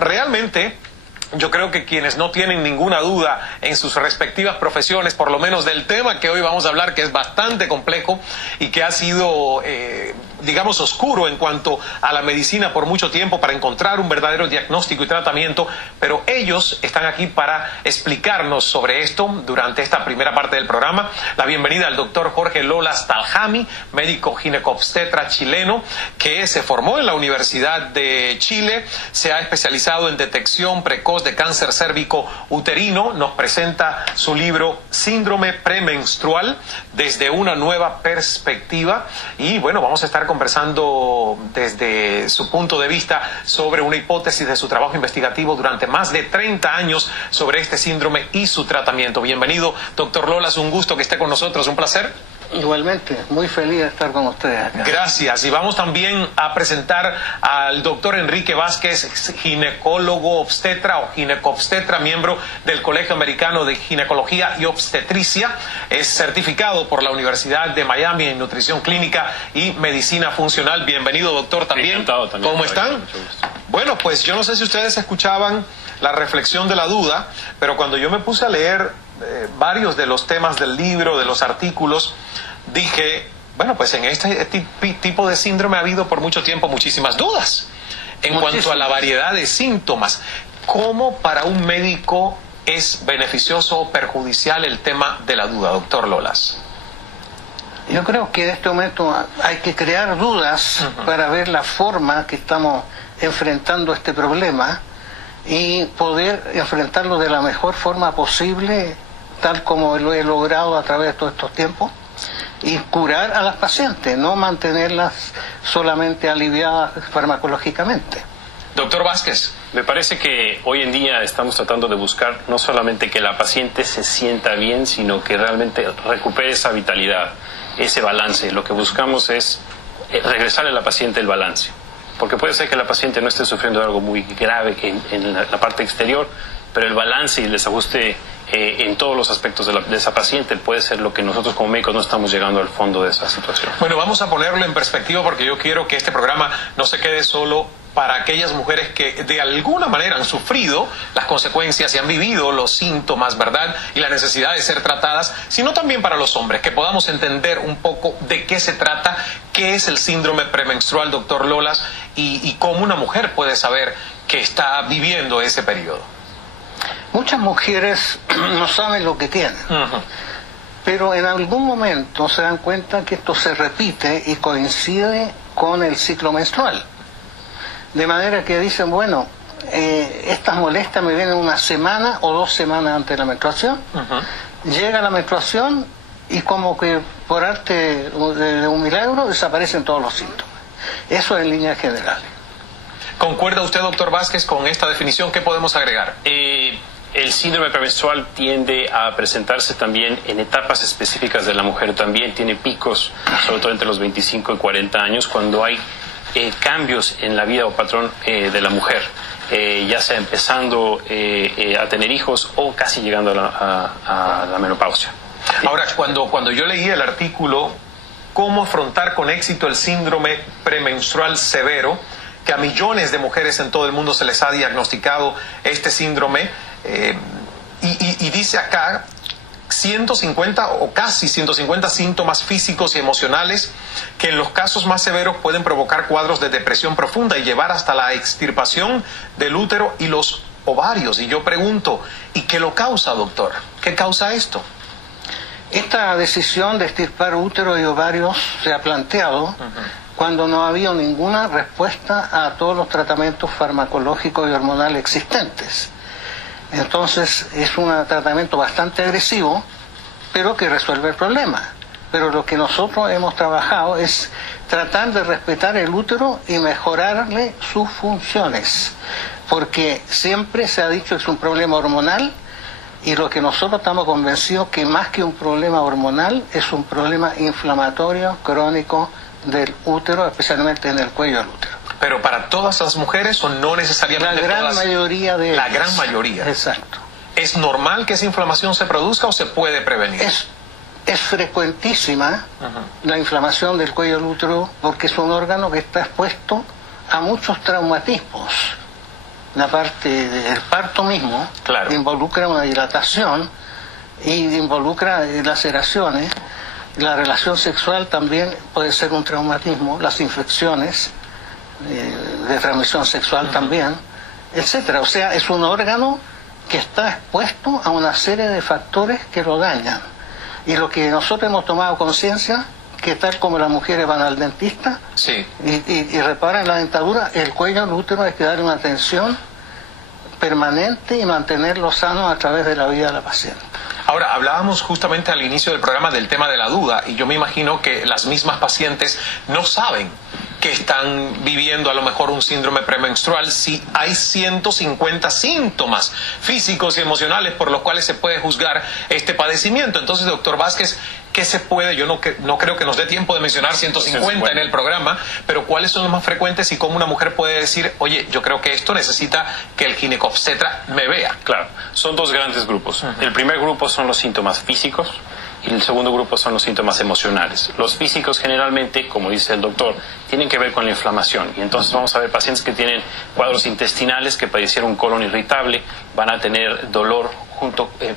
realmente yo creo que quienes no tienen ninguna duda en sus respectivas profesiones, por lo menos del tema que hoy vamos a hablar, que es bastante complejo y que ha sido, digamos, oscuro en cuanto a la medicina por mucho tiempo para encontrar un verdadero diagnóstico y tratamiento, pero ellos están aquí para explicarnos sobre esto durante esta primera parte del programa. La bienvenida al doctor Jorge Lolas Taljami, médico ginecobstetra chileno, que se formó en la Universidad de Chile, se ha especializado en detección precoz de cáncer cérvico uterino. Nos presenta su libro Síndrome premenstrual desde una nueva perspectiva y bueno, vamos a estar conversando desde su punto de vista sobre una hipótesis de su trabajo investigativo durante más de 30 años sobre este síndrome y su tratamiento. Bienvenido, doctor Lolas, un gusto que esté con nosotros, un placer. Igualmente, muy feliz de estar con ustedes acá. Gracias. Y vamos también a presentar al doctor Enrique Vázquez, ginecólogo obstetra o ginecobstetra, miembro del Colegio Americano de Ginecología y Obstetricia. Es certificado por la Universidad de Miami en Nutrición Clínica y Medicina Funcional. Bienvenido, doctor, también. Encantado, también. ¿Cómo están? Bueno, pues yo no sé si ustedes escuchaban la reflexión de la duda, pero cuando yo me puse a leer varios de los temas del libro, de los artículos, dije, bueno, pues en este tipo de síndrome ha habido por mucho tiempo muchísimas dudas en cuanto a la variedad de síntomas. ¿Cómo para un médico es beneficioso o perjudicial el tema de la duda, doctor Lolas? Yo creo que en este momento hay que crear dudas para ver la forma que estamos enfrentando este problema y poder enfrentarlo de la mejor forma posible, tal como lo he logrado a través de todos estos tiempos, y curar a las pacientes, no mantenerlas solamente aliviadas farmacológicamente. Doctor Vázquez. Me parece que hoy en día estamos tratando de buscar no solamente que la paciente se sienta bien, sino que realmente recupere esa vitalidad, ese balance. Lo que buscamos es regresarle a la paciente el balance, porque puede ser que la paciente no esté sufriendo de algo muy grave en la parte exterior, pero el balance y el desajuste en todos los aspectos de esa paciente puede ser lo que nosotros como médicos no estamos llegando al fondo de esa situación. Bueno, vamos a ponerlo en perspectiva porque yo quiero que este programa no se quede solo para aquellas mujeres que de alguna manera han sufrido las consecuencias y han vivido los síntomas, ¿verdad? Y la necesidad de ser tratadas, sino también para los hombres, que podamos entender un poco de qué se trata, qué es el síndrome premenstrual, doctor Lolas, y cómo una mujer puede saber que está viviendo ese periodo. Muchas mujeres no saben lo que tienen, pero en algún momento se dan cuenta que esto se repite y coincide con el ciclo menstrual. De manera que dicen, bueno, estas molestias me vienen una semana o 2 semanas antes de la menstruación. Llega la menstruación y como que por arte de un milagro desaparecen todos los síntomas. Eso en líneas generales. ¿Concuerda usted, doctor Vázquez, con esta definición? ¿Qué podemos agregar? El síndrome premenstrual tiende a presentarse también en etapas específicas de la mujer. También tiene picos, sobre todo entre los 25 y 40 años, cuando hay cambios en la vida o patrón de la mujer, ya sea empezando a tener hijos o casi llegando a la menopausia. Ahora, cuando yo leí el artículo ¿Cómo afrontar con éxito el síndrome premenstrual severo?, que a millones de mujeres en todo el mundo se les ha diagnosticado este síndrome, y dice acá 150 o casi 150 síntomas físicos y emocionales que en los casos más severos pueden provocar cuadros de depresión profunda y llevar hasta la extirpación del útero y los ovarios. Y yo pregunto, ¿y qué lo causa, doctor? ¿Qué causa esto? Esta decisión de extirpar útero y ovarios se ha planteado cuando no ha habido ninguna respuesta a todos los tratamientos farmacológicos y hormonales existentes. Entonces es un tratamiento bastante agresivo, pero que resuelve el problema. Pero lo que nosotros hemos trabajado es tratar de respetar el útero y mejorarle sus funciones, porque siempre se ha dicho que es un problema hormonal, y lo que nosotros estamos convencidos que más que un problema hormonal es un problema inflamatorio crónico del útero, especialmente en el cuello del útero. ¿Pero para todas las mujeres o no necesariamente todas? La gran todas? mayoría de ellas. La gran mayoría. Exacto. ¿Es normal que esa inflamación se produzca o se puede prevenir? Es frecuentísima la inflamación del cuello del útero porque es un órgano que está expuesto a muchos traumatismos. la parte del parto mismo, claro, involucra una dilatación y involucra laceraciones. La relación sexual también puede ser un traumatismo, las infecciones de transmisión sexual también, etcétera. O sea, es un órgano que está expuesto a una serie de factores que lo dañan. Y lo que nosotros hemos tomado conciencia, que tal como las mujeres van al dentista sí, y reparan la dentadura, el cuello del útero hay que darle una atención permanente y mantenerlo sano a través de la vida de la paciente. Ahora, hablábamos justamente al inicio del programa del tema de la duda, y yo me imagino que las mismas pacientes no saben que están viviendo a lo mejor un síndrome premenstrual si hay 150 síntomas físicos y emocionales por los cuales se puede juzgar este padecimiento. Entonces, doctor Vázquez, ¿qué se puede? Yo no creo que nos dé tiempo de mencionar 150 en el programa, pero ¿cuáles son los más frecuentes y cómo una mujer puede decir, oye, yo creo que esto necesita que el ginecobstetra me vea? Claro, son dos grandes grupos. El primer grupo son los síntomas físicos y el segundo grupo son los síntomas emocionales. Los físicos generalmente, como dice el doctor, tienen que ver con la inflamación, y entonces vamos a ver pacientes que tienen cuadros intestinales, que padecieron un colon irritable, van a tener dolor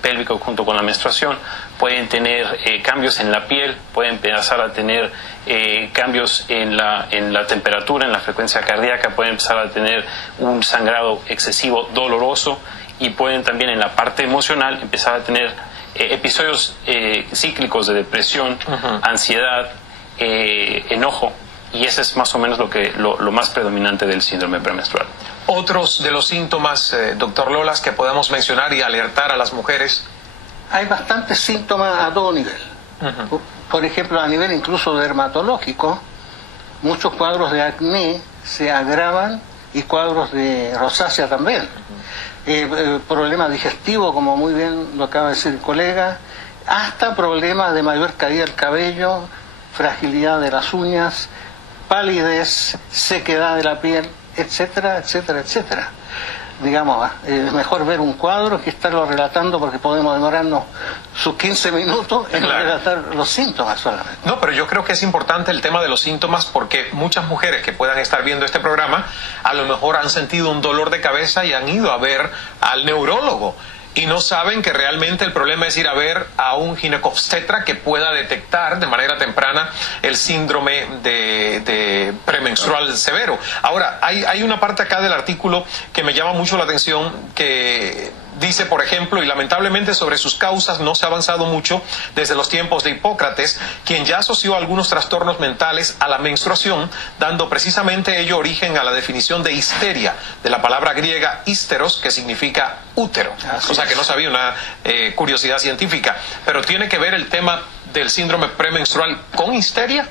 pélvico junto con la menstruación, pueden tener cambios en la piel, pueden empezar a tener cambios en la temperatura, en la frecuencia cardíaca, pueden empezar a tener un sangrado excesivo doloroso, y pueden también en la parte emocional empezar a tener episodios cíclicos de depresión, ansiedad, enojo, y ese es más o menos lo más predominante del síndrome premenstrual. Otros de los síntomas, doctor Lolas, que podemos mencionar y alertar a las mujeres. Hay bastantes síntomas a todo nivel. Por ejemplo, a nivel incluso dermatológico, muchos cuadros de acné se agravan, y cuadros de rosácea también. Problema digestivo, como muy bien lo acaba de decir el colega, hasta problemas de mayor caída del cabello, fragilidad de las uñas, palidez, sequedad de la piel, etcétera, etcétera, etcétera. Digamos, es mejor ver un cuadro que estarlo relatando, porque podemos demorarnos sus 15 minutos en relatar los síntomas solamente. No, pero yo creo que es importante el tema de los síntomas, porque muchas mujeres que puedan estar viendo este programa a lo mejor han sentido un dolor de cabeza y han ido a ver al neurólogo, y no saben que realmente el problema es ir a ver a un ginecobstetra que pueda detectar de manera temprana el síndrome de premenstrual severo. Ahora, hay una parte acá del artículo que me llama mucho la atención, que dice, por ejemplo, y lamentablemente sobre sus causas no se ha avanzado mucho desde los tiempos de Hipócrates, quien ya asoció algunos trastornos mentales a la menstruación, dando precisamente ello origen a la definición de histeria, de la palabra griega histeros, que significa útero. O sea que no sabía, una curiosidad científica. Pero ¿tiene que ver el tema del síndrome premenstrual con histeria?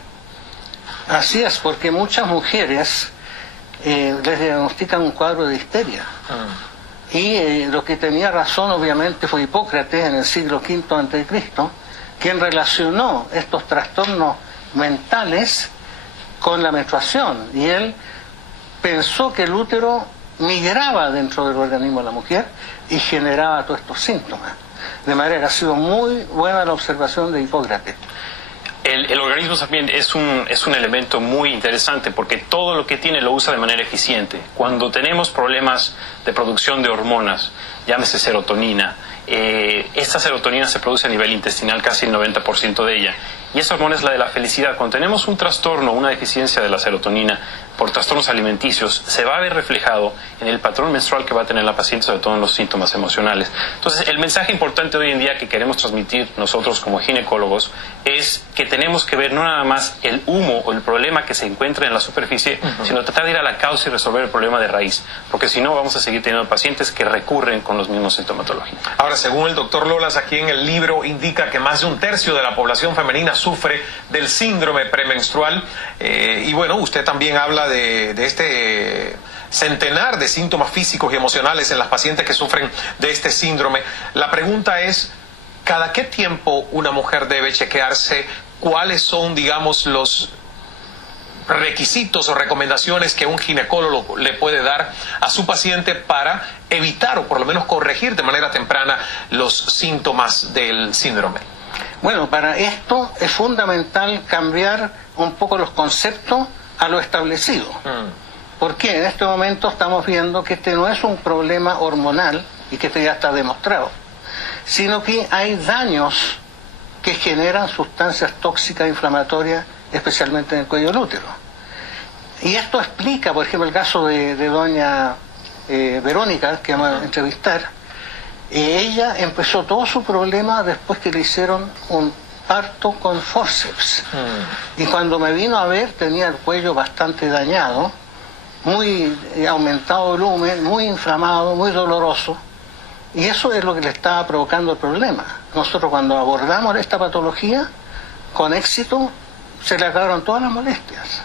Así es, porque muchas mujeres les diagnostican un cuadro de histeria. Y lo que tenía razón obviamente fue Hipócrates en el siglo V a.C., quien relacionó estos trastornos mentales con la menstruación, y él pensó que el útero migraba dentro del organismo de la mujer y generaba todos estos síntomas. De manera que ha sido muy buena la observación de Hipócrates. El organismo también es un elemento muy interesante, porque todo lo que tiene lo usa de manera eficiente. Cuando tenemos problemas de producción de hormonas, llámese serotonina, esta serotonina se produce a nivel intestinal, casi el 90% de ella, y esa hormona es la de la felicidad. Cuando tenemos un trastorno, una deficiencia de la serotonina por trastornos alimenticios, se va a ver reflejado en el patrón menstrual que va a tener la paciente, sobre todo en los síntomas emocionales. Entonces, el mensaje importante hoy en día que queremos transmitir nosotros como ginecólogos es que tenemos que ver no nada más el humo o el problema que se encuentra en la superficie, sino tratar de ir a la causa y resolver el problema de raíz, porque si no vamos a seguir teniendo pacientes que recurren con los mismos sintomatologías. Ahora, según el doctor Lolas, aquí en el libro indica que más de un tercio de la población femenina sufre del síndrome premenstrual, y bueno, usted también habla de este centenar de síntomas físicos y emocionales en las pacientes que sufren de este síndrome. La pregunta es, ¿cada qué tiempo una mujer debe chequearse? ¿Cuáles son, digamos, los requisitos o recomendaciones que un ginecólogo le puede dar a su paciente para evitar o por lo menos corregir de manera temprana los síntomas del síndrome? Bueno, para esto es fundamental cambiar un poco los conceptos a lo establecido. Porque en este momento estamos viendo que este no es un problema hormonal y que este ya está demostrado, sino que hay daños que generan sustancias tóxicas inflamatorias, especialmente en el cuello del útero. Y esto explica, por ejemplo, el caso de doña Verónica, que vamos a entrevistar. Ella empezó todo su problema después que le hicieron un parto con forceps. Y cuando me vino a ver tenía el cuello bastante dañado, muy aumentado volumen, muy inflamado, muy doloroso. Y eso es lo que le estaba provocando el problema. Nosotros cuando abordamos esta patología, con éxito, se le acabaron todas las molestias.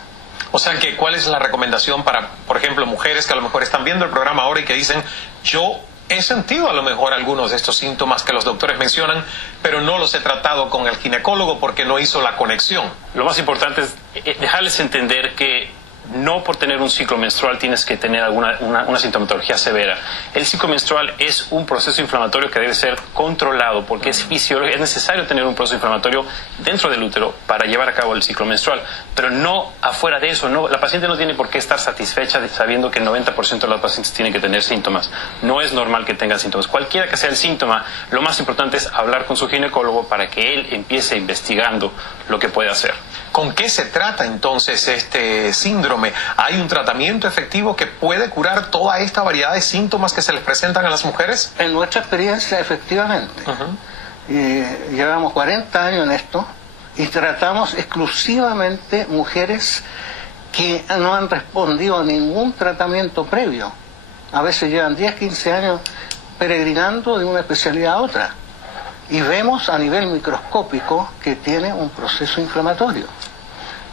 O sea que, ¿cuál es la recomendación para, por ejemplo, mujeres que a lo mejor están viendo el programa ahora y que dicen, yo he sentido a lo mejor algunos de estos síntomas que los doctores mencionan, pero no los he tratado con el ginecólogo porque no hizo la conexión? Lo más importante es dejarles entender que no por tener un ciclo menstrual tienes que tener una sintomatología severa. El ciclo menstrual es un proceso inflamatorio que debe ser controlado porque es fisiológico, es necesario tener un proceso inflamatorio dentro del útero para llevar a cabo el ciclo menstrual, pero no afuera de eso. No, la paciente no tiene por qué estar satisfecha sabiendo que el 90% de los pacientes tienen que tener síntomas. No es normal que tengan síntomas. Cualquiera que sea el síntoma, lo más importante es hablar con su ginecólogo para que él empiece investigando lo que puede hacer. ¿Con qué se trata entonces este síndrome? ¿Hay un tratamiento efectivo que puede curar toda esta variedad de síntomas que se les presentan a las mujeres? En nuestra experiencia, efectivamente. Llevamos 40 años en esto y tratamos exclusivamente mujeres que no han respondido a ningún tratamiento previo. A veces llevan 10, 15 años peregrinando de una especialidad a otra. Y vemos a nivel microscópico que tiene un proceso inflamatorio.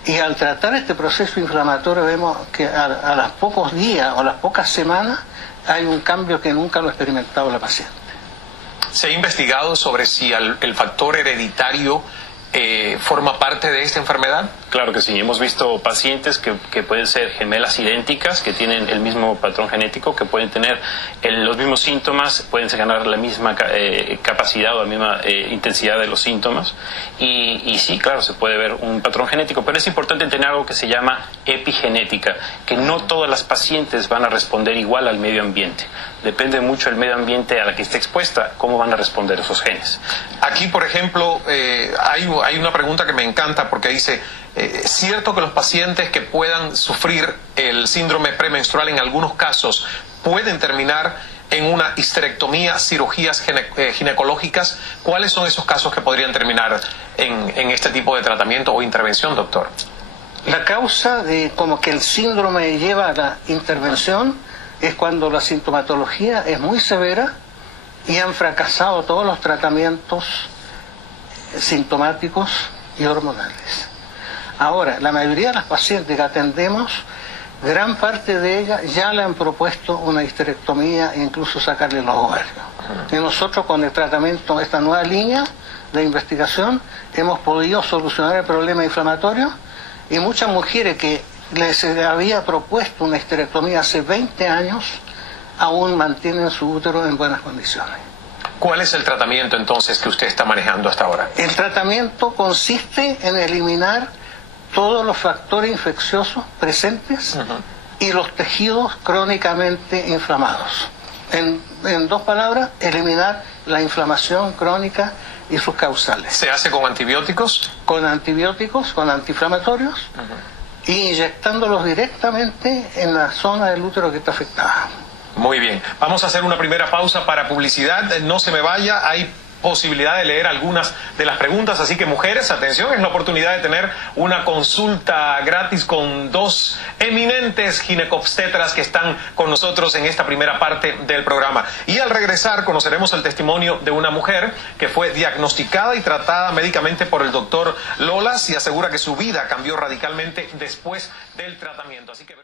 Y al tratar este proceso inflamatorio vemos que a los pocos días o a las pocas semanas hay un cambio que nunca lo ha experimentado la paciente. ¿Se ha investigado sobre si el factor hereditario forma parte de esta enfermedad? Claro que sí, hemos visto pacientes que pueden ser gemelas idénticas, que tienen el mismo patrón genético, que pueden tener los mismos síntomas, pueden ganar la misma capacidad o la misma intensidad de los síntomas. Y sí, claro, se puede ver un patrón genético, pero es importante tener algo que se llama epigenética, que no todas las pacientes van a responder igual al medio ambiente. Depende mucho del medio ambiente a la que esté expuesta, cómo van a responder esos genes. Aquí, por ejemplo, hay una pregunta que me encanta porque dice, ¿es cierto que los pacientes que puedan sufrir el síndrome premenstrual en algunos casos pueden terminar en una histerectomía, cirugías ginecológicas? ¿Cuáles son esos casos que podrían terminar en este tipo de tratamiento o intervención, doctor? La causa de como que el síndrome lleva a la intervención es cuando la sintomatología es muy severa y han fracasado todos los tratamientos sintomáticos y hormonales. Ahora, la mayoría de las pacientes que atendemos, gran parte de ellas ya le han propuesto una histerectomía e incluso sacarle los ovarios. Y nosotros con el tratamiento, esta nueva línea de investigación, hemos podido solucionar el problema inflamatorio y muchas mujeres que les había propuesto una histerectomía hace 20 años, aún mantienen su útero en buenas condiciones. ¿Cuál es el tratamiento entonces que usted está manejando hasta ahora? El tratamiento consiste en eliminar todos los factores infecciosos presentes y los tejidos crónicamente inflamados. En dos palabras, eliminar la inflamación crónica y sus causales. ¿Se hace con antibióticos? Con antibióticos, con antiinflamatorios, y inyectándolos directamente en la zona del útero que está afectada. Muy bien. Vamos a hacer una primera pausa para publicidad. No se me vaya. Hay posibilidad de leer algunas de las preguntas, así que mujeres, atención, es la oportunidad de tener una consulta gratis con dos eminentes ginecobstetras que están con nosotros en esta primera parte del programa. Y al regresar conoceremos el testimonio de una mujer que fue diagnosticada y tratada médicamente por el doctor Lolas y asegura que su vida cambió radicalmente después del tratamiento. Así que